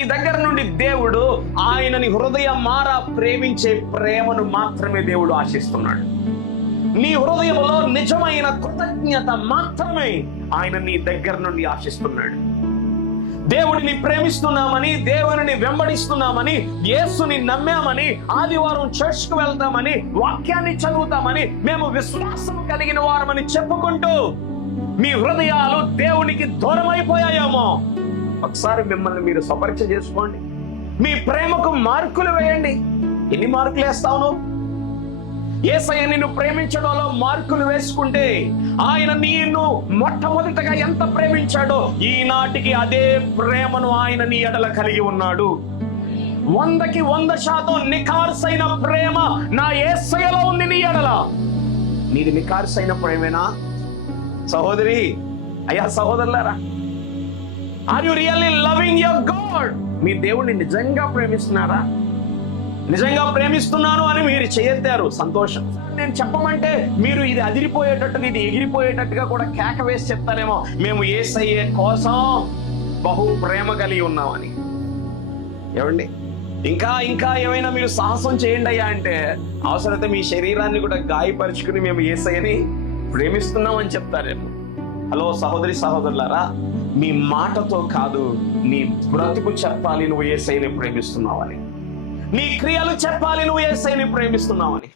నీ దగ్గర నుండి దేవుడు ఆయనని హృదయ మారా ప్రేమించే ప్రేమను మాత్రమే దేవుడు ఆశిస్తున్నాడు. నీ హృదయంలో నిజమైన కృతజ్ఞత మాత్రమే ఆయన నీ దగ్గర నుండి ఆశిస్తున్నాడు. దేవుడిని ప్రేమిస్తున్నామని దేవుని వెంబడిస్తున్నామని యేసుని నమ్మామని ఆదివారం చర్చ్కు వెళ్తామని వాక్యాన్ని చదువుతామని మేము విశ్వాసం కలిగిన వారమని చెప్పుకుంటూ మీ హృదయాలు దేవునికి దూరమైపోయాయేమో. ఒకసారి మిమ్మల్ని మీరు సపరీక్ష చేసుకోండి. మీ ప్రేమకు మార్కులు వేయండి. ఎన్ని మార్కులు వేస్తావు ఏసయ్య నిన్ను ప్రేమించడంలో మార్కులు వేసుకుంటే ఆయన నిన్ను మొట్టమొదటగా ఎంత ప్రేమించాడో ఈనాటికి అదే ప్రేమను ఆయన నీ ఎడల కలిగి ఉన్నాడు. వందకి వంద శాతం నిఖార్సైన ప్రేమ నా ఏసయ్యలో ఉంది నీ ఎడల. నీది నిఖార్సైన ప్రేమేనా? సహోదరి అయ్యా సహోదరులారా are you really loving your God మీ దేవుణ్ణి నిజంగా ప్రేమిస్తున్నారా? నిజంగా ప్రేమిస్తున్నాను అని మీరు చేయెత్తారు. సంతోషం. నేను చెప్పమంటే మీరు ఇది అదిరిపోయేటట్టుగా ఇది ఎగిరిపోయేటట్టుగా కూడా కేక వేసి చెప్తారేమో. మేము ఏసయ్యే కోసం బహు ప్రేమ కలిగి ఉన్నామని. ఏమండి? ఇంకా ఇంకా ఏమైనా మీరు సాహసం చేయండి అయ్యా అంటే అవసరమైతే మీ శరీరాన్ని కూడా గాయపరుచుకుని మేము ఏసయ్యని ప్రేమిస్తున్నామని చెప్తారేమో. హలో సహోదరి సహోదరులారా మీ మాటతో కాదు నీ బ్రతుకు చెప్పాలి నువ్వు ఏసైని ప్రేమిస్తున్నావని. నీ క్రియలు చెప్పాలి నువ్వు ఏసైని ప్రేమిస్తున్నావని.